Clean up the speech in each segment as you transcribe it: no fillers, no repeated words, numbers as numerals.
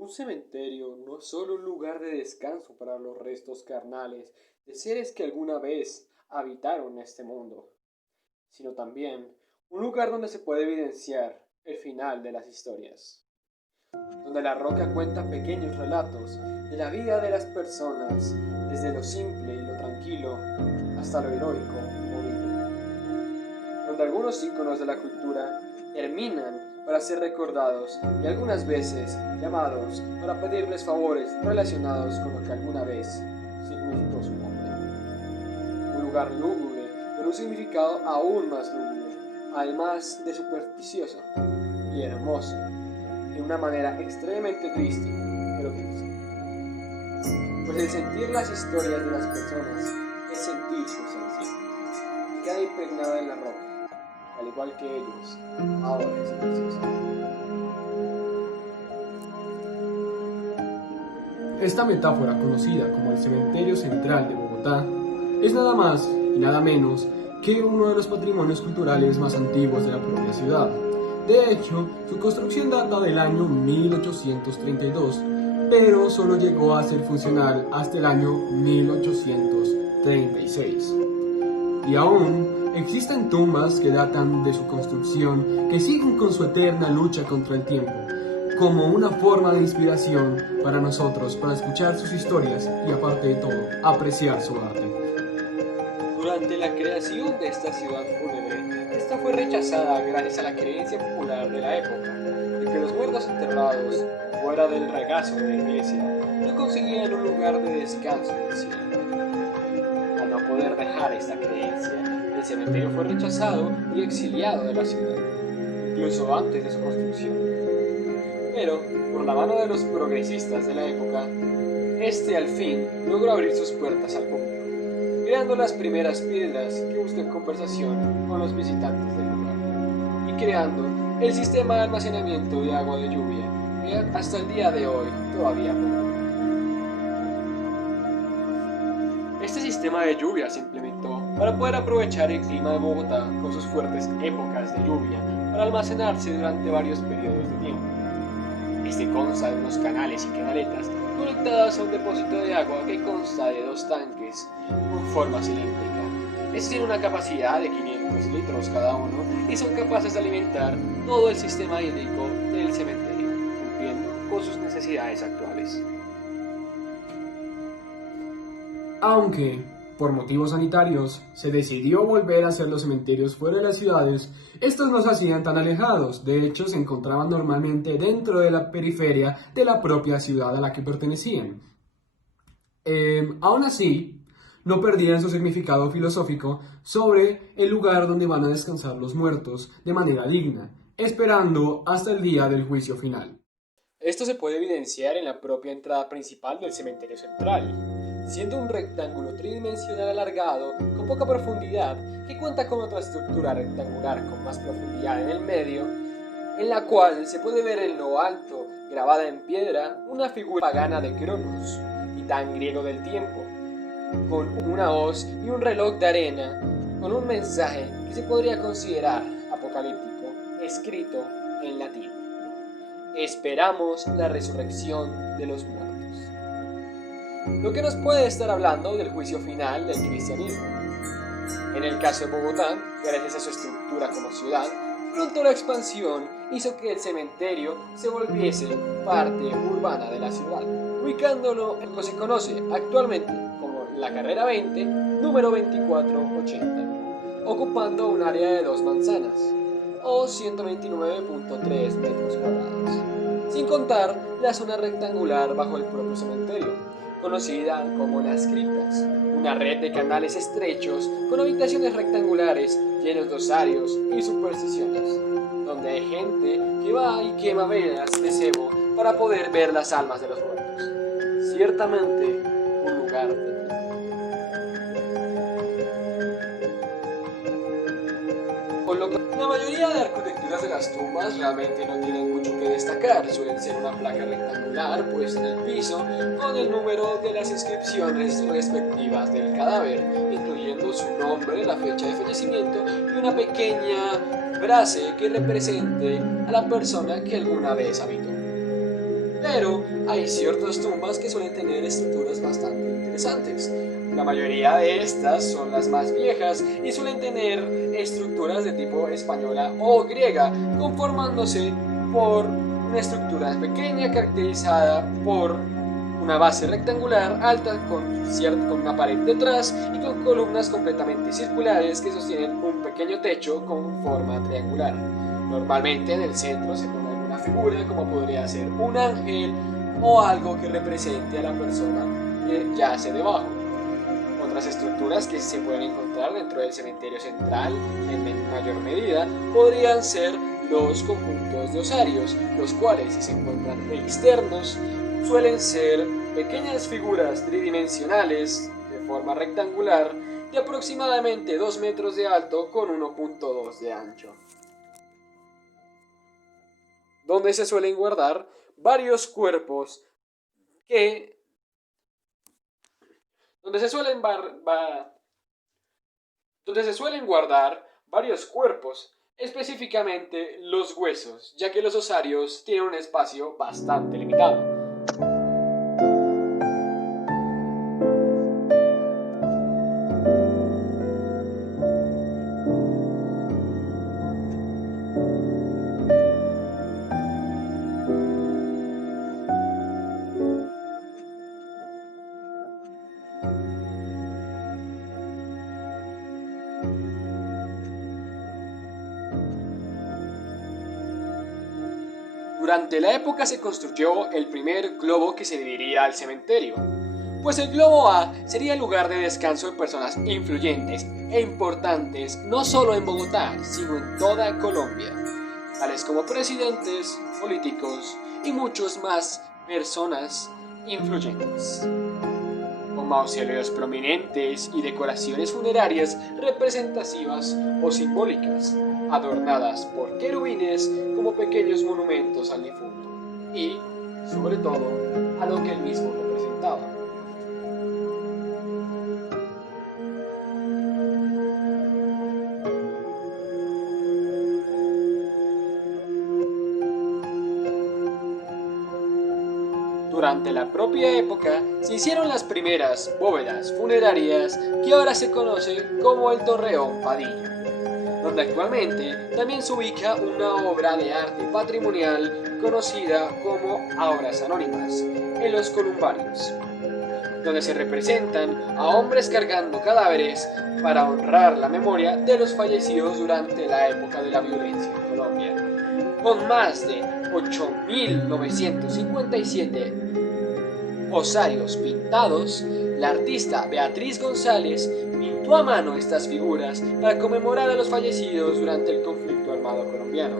Un cementerio no es solo un lugar de descanso para los restos carnales de seres que alguna vez habitaron este mundo, sino también un lugar donde se puede evidenciar el final de las historias, donde la roca cuenta pequeños relatos de la vida de las personas, desde lo simple y lo tranquilo hasta lo heroico y movido, donde algunos íconos de la cultura terminan para ser recordados y algunas veces llamados para pedirles favores relacionados con lo que alguna vez significó su nombre. Un lugar lúgubre, con un significado aún más lúgubre, además de supersticioso y hermoso, de una manera extremadamente triste, pero dulce. Pues el sentir las historias de las personas es sentir su esencia, y queda impregnada en la roca, al igual que ellos, ahora es preciosa. Esta metáfora, conocida como el Cementerio Central de Bogotá, es nada más y nada menos que uno de los patrimonios culturales más antiguos de la propia ciudad. De hecho, su construcción data del año 1832, pero solo llegó a ser funcional hasta el año 1836. Y aún existen tumbas que datan de su construcción que siguen con su eterna lucha contra el tiempo, como una forma de inspiración para nosotros, para escuchar sus historias y, aparte de todo, apreciar su arte. Durante la creación de esta ciudad fúnebre, esta fue rechazada gracias a la creencia popular de la época, de que los muertos enterrados, fuera del regazo de la iglesia, no conseguían un lugar de descanso en el cielo. Al no poder dejar esta creencia, el cementerio fue rechazado y exiliado de la ciudad, incluso antes de su construcción. Pero, por la mano de los progresistas de la época, este al fin logró abrir sus puertas al público, creando las primeras piedras que buscan conversación con los visitantes del lugar, y creando el sistema de almacenamiento de agua de lluvia que hasta el día de hoy todavía perdura. Este sistema de lluvia se implementó para poder aprovechar el clima de Bogotá con sus fuertes épocas de lluvia para almacenarse durante varios periodos de tiempo. Este consta de unos canales y canaletas conectados a un depósito de agua que consta de dos tanques con forma cilíndrica. Estos tienen una capacidad de 500 litros cada uno y son capaces de alimentar todo el sistema hídrico del cementerio, cumpliendo con sus necesidades actuales. Aunque, por motivos sanitarios, se decidió volver a hacer los cementerios fuera de las ciudades, estos no se hacían tan alejados, de hecho se encontraban normalmente dentro de la periferia de la propia ciudad a la que pertenecían. Aún así, no perdían su significado filosófico sobre el lugar donde van a descansar los muertos de manera digna, esperando hasta el día del juicio final. Esto se puede evidenciar en la propia entrada principal del cementerio central, siendo un rectángulo tridimensional alargado con poca profundidad que cuenta con otra estructura rectangular con más profundidad en el medio, en la cual se puede ver en lo alto, grabada en piedra, una figura pagana de Cronos, titán griego del tiempo, con una hoz y un reloj de arena, con un mensaje que se podría considerar apocalíptico, escrito en latín. Esperamos la resurrección de los muertos. Lo que nos puede estar hablando del juicio final del cristianismo. En el caso de Bogotá, gracias a su estructura como ciudad, pronto la expansión hizo que el cementerio se volviese parte urbana de la ciudad, ubicándolo en lo que se conoce actualmente como la carrera 20, número 2480, ocupando un área de 2 manzanas, o 129.3 metros cuadrados, sin contar la zona rectangular bajo el propio cementerio, conocida como las criptas, una red de canales estrechos con habitaciones rectangulares llenos de osarios y supersticiones, donde hay gente que va y quema velas de cebo para poder ver las almas de los muertos. Ciertamente, un lugar de con lo que la mayoría de arquitecturas de las tumbas realmente no tienen mucho que destacar, suelen ser una placa rectangular puesta en el piso con el número de las inscripciones respectivas del cadáver, incluyendo su nombre, la fecha de fallecimiento y una pequeña frase que represente a la persona que alguna vez habitó. Pero hay ciertas tumbas que suelen tener estructuras bastante interesantes. La mayoría de estas son las más viejas y suelen tener estructuras de tipo española o griega, conformándose por una estructura pequeña caracterizada por una base rectangular alta con una pared detrás y con columnas completamente circulares que sostienen un pequeño techo con forma triangular. Normalmente en el centro se pone alguna figura como podría ser un ángel o algo que represente a la persona que yace debajo. Otras estructuras que se pueden encontrar dentro del cementerio central en mayor medida podrían ser los conjuntos de osarios, los cuales, si se encuentran externos, suelen ser pequeñas figuras tridimensionales de forma rectangular de aproximadamente 2 metros de alto con 1.2 de ancho, donde se suelen guardar varios cuerpos donde se suelen guardar varios cuerpos, específicamente los huesos, ya que los osarios tienen un espacio bastante limitado. Durante la época se construyó el primer globo que se dirigiría al cementerio, pues el globo A sería el lugar de descanso de personas influyentes e importantes no solo en Bogotá, sino en toda Colombia, tales como presidentes, políticos y muchos más personas influyentes, con mausoleos prominentes y decoraciones funerarias representativas o simbólicas, adornadas por querubines como pequeños monumentos al difunto y, sobre todo, a lo que él mismo representaba. Durante la propia época se hicieron las primeras bóvedas funerarias que ahora se conocen como el Torreón Padilla, donde actualmente también se ubica una obra de arte patrimonial conocida como Auras Anónimas en los columbarios, donde se representan a hombres cargando cadáveres para honrar la memoria de los fallecidos durante la época de la violencia en Colombia. Con más de 8.957 osarios pintados, la artista Beatriz González pintó a mano estas figuras para conmemorar a los fallecidos durante el conflicto armado colombiano,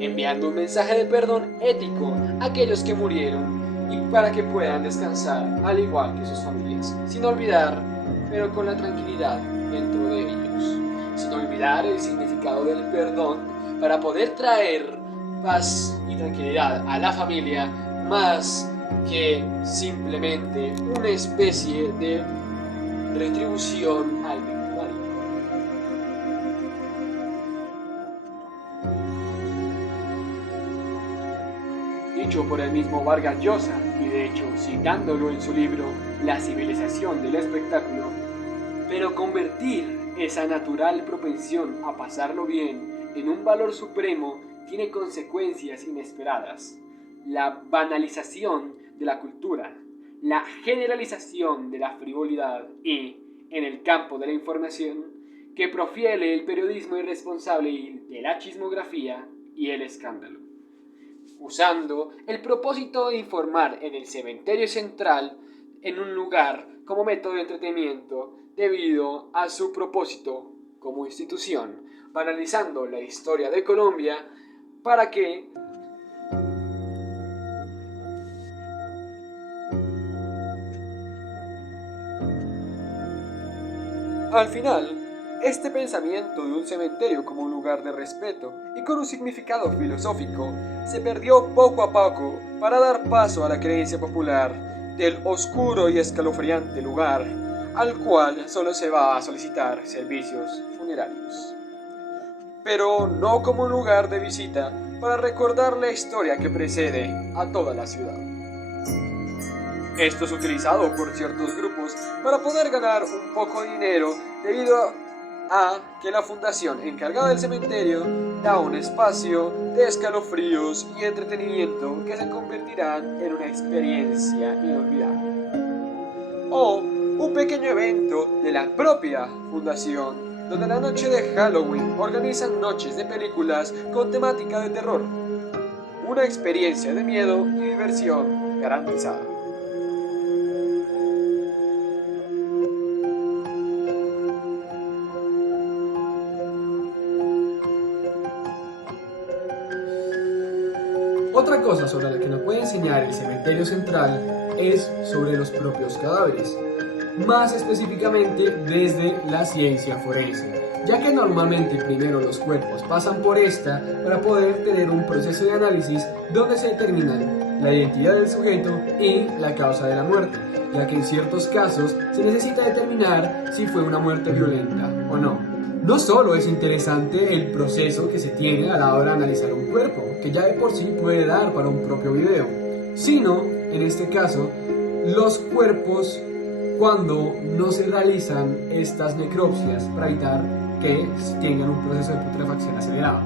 enviando un mensaje de perdón ético a aquellos que murieron y para que puedan descansar al igual que sus familias, sin olvidar, pero con la tranquilidad dentro de ellos, sin olvidar el significado del perdón para poder traer paz y tranquilidad a la familia más que simplemente una especie de retribución al victimario. Dicho por el mismo Vargas Llosa, y de hecho citándolo en su libro La civilización del espectáculo, pero convertir esa natural propensión a pasarlo bien en un valor supremo tiene consecuencias inesperadas. La banalización de la cultura, la generalización de la frivolidad y, en el campo de la información, que profiere el periodismo irresponsable de la chismografía y el escándalo, usando el propósito de informar en el cementerio central en un lugar como método de entretenimiento debido a su propósito como institución, banalizando la historia de Colombia para que al final, este pensamiento de un cementerio como un lugar de respeto y con un significado filosófico se perdió poco a poco para dar paso a la creencia popular del oscuro y escalofriante lugar al cual solo se va a solicitar servicios funerarios, pero no como un lugar de visita para recordar la historia que precede a toda la ciudad. Esto es utilizado por ciertos grupos para poder ganar un poco de dinero debido a que la fundación encargada del cementerio da un espacio de escalofríos y entretenimiento que se convertirán en una experiencia inolvidable. O un pequeño evento de la propia fundación, donde la noche de Halloween organizan noches de películas con temática de terror. Una experiencia de miedo y diversión garantizada. Otra cosa sobre la que nos puede enseñar el cementerio central es sobre los propios cadáveres, más específicamente desde la ciencia forense, ya que normalmente primero los cuerpos pasan por esta para poder tener un proceso de análisis donde se determinan la identidad del sujeto y la causa de la muerte, ya que en ciertos casos se necesita determinar si fue una muerte violenta o no. No solo es interesante el proceso que se tiene a la hora de analizar un cuerpo, que ya de por sí puede dar para un propio video, sino, en este caso, los cuerpos cuando no se realizan estas necropsias para evitar que tengan un proceso de putrefacción acelerado.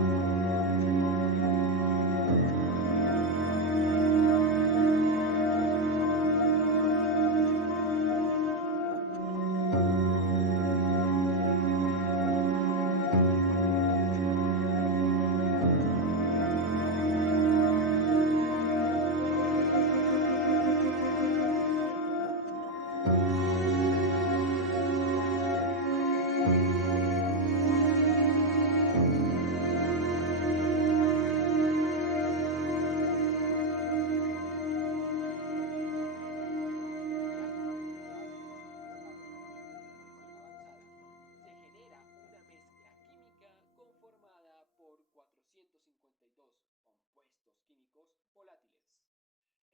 Volátiles.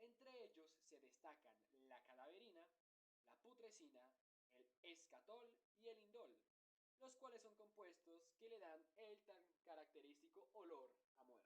Entre ellos se destacan la cadaverina, la putrescina, el escatol y el indol, los cuales son compuestos que le dan el tan característico olor a muerto.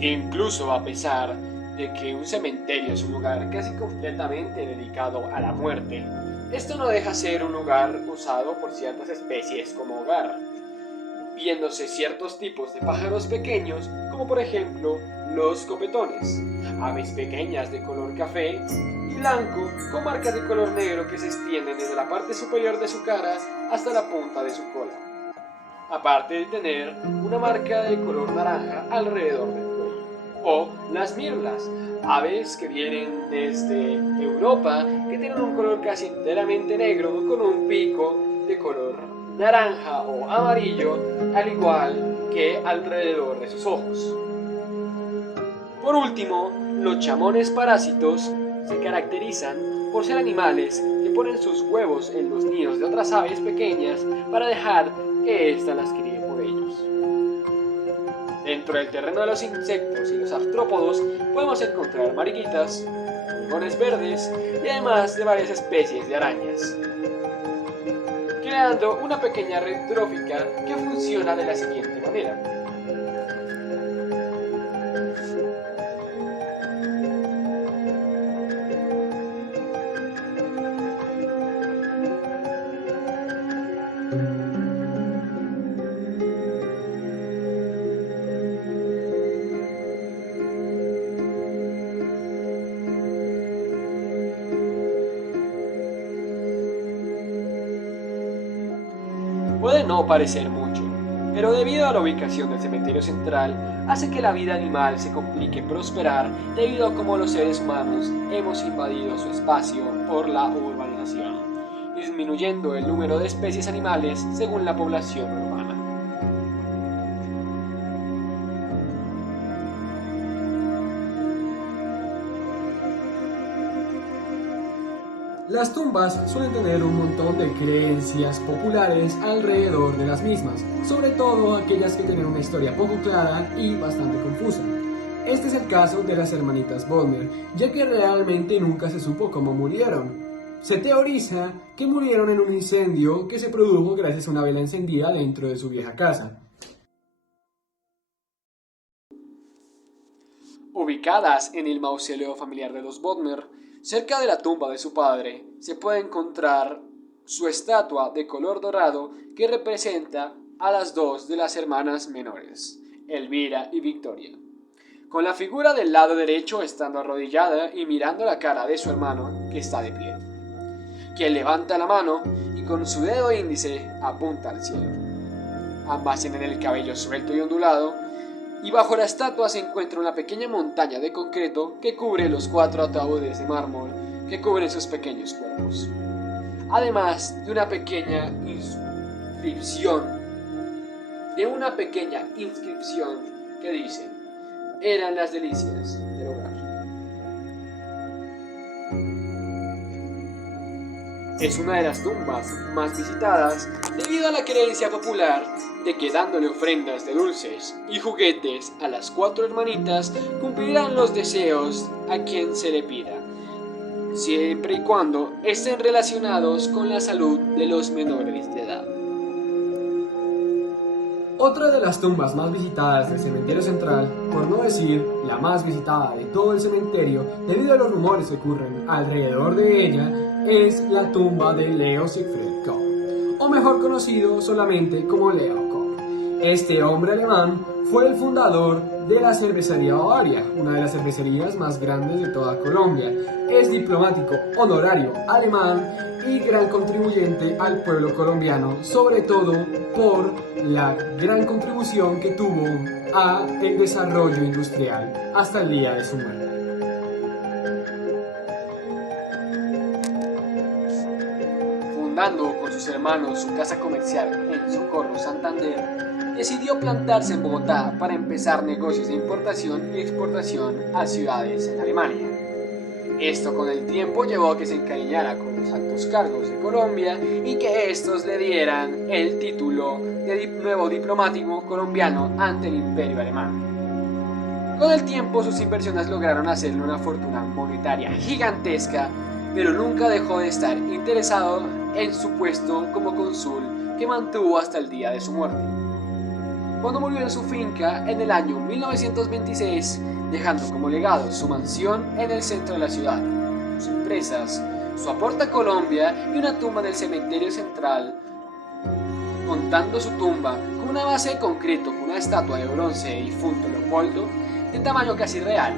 Incluso a pesar de que un cementerio es un lugar casi completamente dedicado a la muerte, esto no deja ser un lugar usado por ciertas especies como hogar, viéndose ciertos tipos de pájaros pequeños, como por ejemplo los copetones, aves pequeñas de color café y blanco con marcas de color negro que se extienden desde la parte superior de su cara hasta la punta de su cola, aparte de tener una marca de color naranja alrededor del cuello. O las mirlas, aves que vienen desde Europa que tienen un color casi enteramente negro con un pico de color naranja o amarillo, al igual que alrededor de sus ojos. Por último, los chamones parásitos se caracterizan por ser animales que ponen sus huevos en los nidos de otras aves pequeñas para dejar que éstas las críen por ellos. Dentro del terreno de los insectos y los artrópodos podemos encontrar mariquitas, hormigones verdes y además de varias especies de arañas, creando una pequeña red trófica que funciona de la siguiente manera. Puede no parecer mucho, pero debido a la ubicación del cementerio central, hace que la vida animal se complique prosperar debido a cómo los seres humanos hemos invadido su espacio por la urbanización, disminuyendo el número de especies animales según la población urbana. Las tumbas suelen tener un montón de creencias populares alrededor de las mismas, sobre todo aquellas que tienen una historia poco clara y bastante confusa. Este es el caso de las hermanitas Bodmer, ya que realmente nunca se supo cómo murieron. Se teoriza que murieron en un incendio que se produjo gracias a una vela encendida dentro de su vieja casa. Ubicadas en el mausoleo familiar de los Bodmer, cerca de la tumba de su padre, se puede encontrar su estatua de color dorado que representa a las dos de las hermanas menores, Elvira y Victoria, con la figura del lado derecho estando arrodillada y mirando la cara de su hermano que está de pie, quien levanta la mano y con su dedo índice apunta al cielo. Ambas tienen el cabello suelto y ondulado, y bajo la estatua se encuentra una pequeña montaña de concreto que cubre los 4 ataúdes de mármol que cubren sus pequeños cuerpos. Además de una pequeña inscripción que dice: eran las delicias del hogar. Es una de las tumbas más visitadas debido a la creencia popular de que dándole ofrendas de dulces y juguetes a las 4 hermanitas cumplirán los deseos a quien se le pida, siempre y cuando estén relacionados con la salud de los menores de edad. Otra de las tumbas más visitadas del cementerio central, por no decir la más visitada de todo el cementerio, debido a los rumores que ocurren alrededor de ella, es la tumba de Leo Siegfried Koch, o mejor conocido solamente como Leo Koch. Este hombre alemán fue el fundador de la cervecería Bavaria, una de las cervecerías más grandes de toda Colombia. Es diplomático honorario alemán y gran contribuyente al pueblo colombiano, sobre todo por la gran contribución que tuvo al desarrollo industrial hasta el día de su muerte. Fundando con sus hermanos su casa comercial en Socorro, Santander, decidió plantarse en Bogotá para empezar negocios de importación y exportación a ciudades en Alemania. Esto con el tiempo llevó a que se encariñara con los altos cargos de Colombia y que estos le dieran el título de nuevo diplomático colombiano ante el Imperio Alemán. Con el tiempo sus inversiones lograron hacerle una fortuna monetaria gigantesca, pero nunca dejó de estar interesado en su puesto como cónsul que mantuvo hasta el día de su muerte, cuando murió en su finca en el año 1926, dejando como legado su mansión en el centro de la ciudad, sus empresas, su aporte a Colombia y una tumba en el cementerio central, montando su tumba con una base de concreto con una estatua de bronce de difunto Leopoldo de tamaño casi real,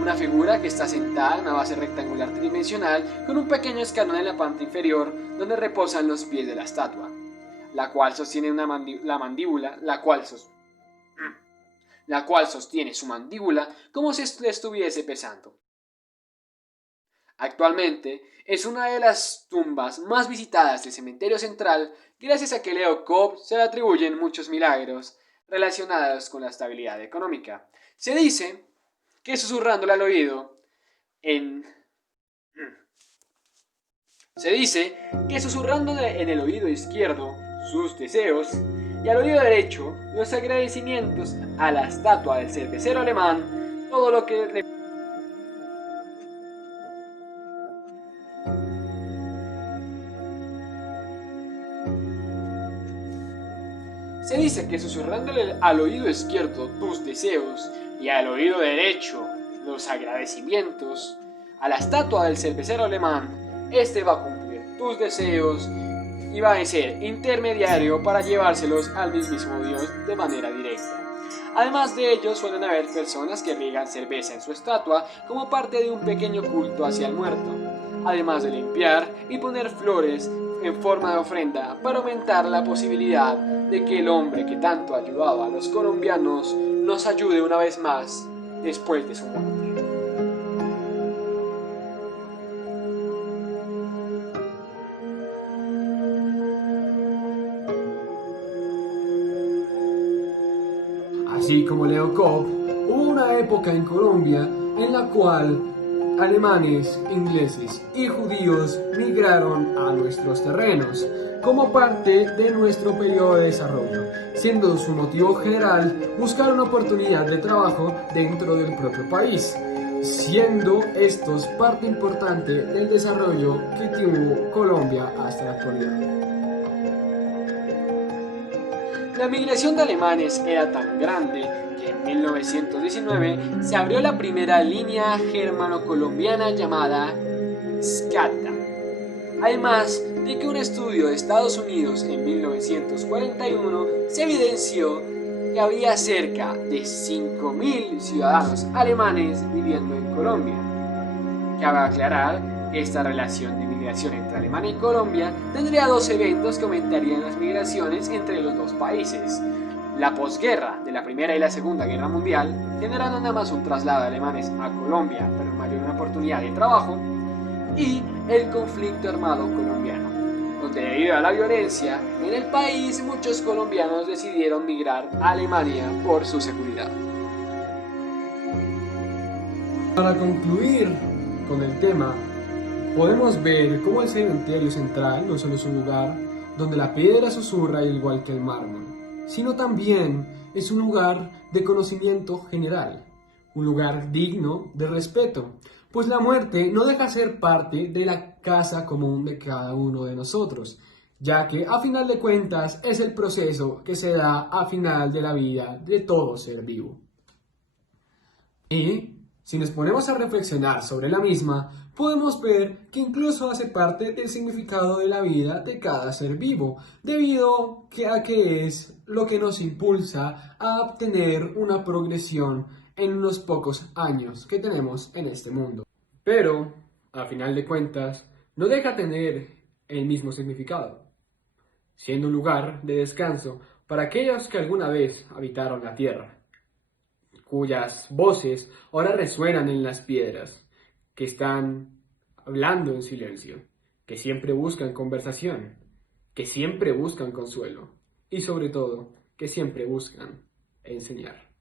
una figura que está sentada en una base rectangular tridimensional con un pequeño escalón en la parte inferior donde reposan los pies de la estatua, la cual sostiene la cual sostiene su mandíbula como si le estuviese pesando. Actualmente es una de las tumbas más visitadas del cementerio central gracias a que Leo Koch se le atribuyen muchos milagros relacionados con la estabilidad económica. Se dice que susurrándole al oído en el oído izquierdo sus deseos y al oído derecho los agradecimientos a la estatua del cervecero alemán, todo lo que le... Se dice que susurrándole al oído izquierdo tus deseos y al oído derecho los agradecimientos a la estatua del cervecero alemán, este va a cumplir tus deseos y va a ser intermediario para llevárselos al mismísimo Dios de manera directa. Además de ello, suelen haber personas que riegan cerveza en su estatua como parte de un pequeño culto hacia el muerto, además de limpiar y poner flores en forma de ofrenda para aumentar la posibilidad de que el hombre que tanto ayudaba a los colombianos nos ayude una vez más después de su muerte. Así como Leo Cobb, hubo una época en Colombia en la cual alemanes, ingleses y judíos migraron a nuestros terrenos como parte de nuestro periodo de desarrollo, siendo su motivo general buscar una oportunidad de trabajo dentro del propio país, siendo estos parte importante del desarrollo que tuvo Colombia hasta la actualidad. La migración de alemanes era tan grande que en 1919 se abrió la primera línea germano-colombiana llamada SCATA. Además de que un estudio de Estados Unidos en 1941 se evidenció que había cerca de 5.000 ciudadanos alemanes viviendo en Colombia. Cabe aclarar que esta relación de migración entre Alemania y Colombia tendría dos eventos que aumentarían las migraciones entre los dos países. La posguerra de la Primera y la Segunda Guerra Mundial, generando nada más un traslado de alemanes a Colombia para mayor oportunidad de trabajo, y el conflicto armado colombiano, donde debido a la violencia en el país muchos colombianos decidieron migrar a Alemania por su seguridad. Para concluir con el tema, podemos ver cómo el cementerio central no solo es un lugar donde la piedra susurra igual que el mármol, sino también es un lugar de conocimiento general, un lugar digno de respeto, pues la muerte no deja ser parte de la casa común de cada uno de nosotros, ya que a final de cuentas es el proceso que se da a final de la vida de todo ser vivo. Y si nos ponemos a reflexionar sobre la misma, podemos ver que incluso hace parte del significado de la vida de cada ser vivo, debido a que es lo que nos impulsa a obtener una progresión en unos pocos años que tenemos en este mundo. Pero, a final de cuentas, no deja tener el mismo significado, siendo un lugar de descanso para aquellos que alguna vez habitaron la tierra, cuyas voces ahora resuenan en las piedras, que están hablando en silencio, que siempre buscan conversación, que siempre buscan consuelo y sobre todo que siempre buscan enseñar.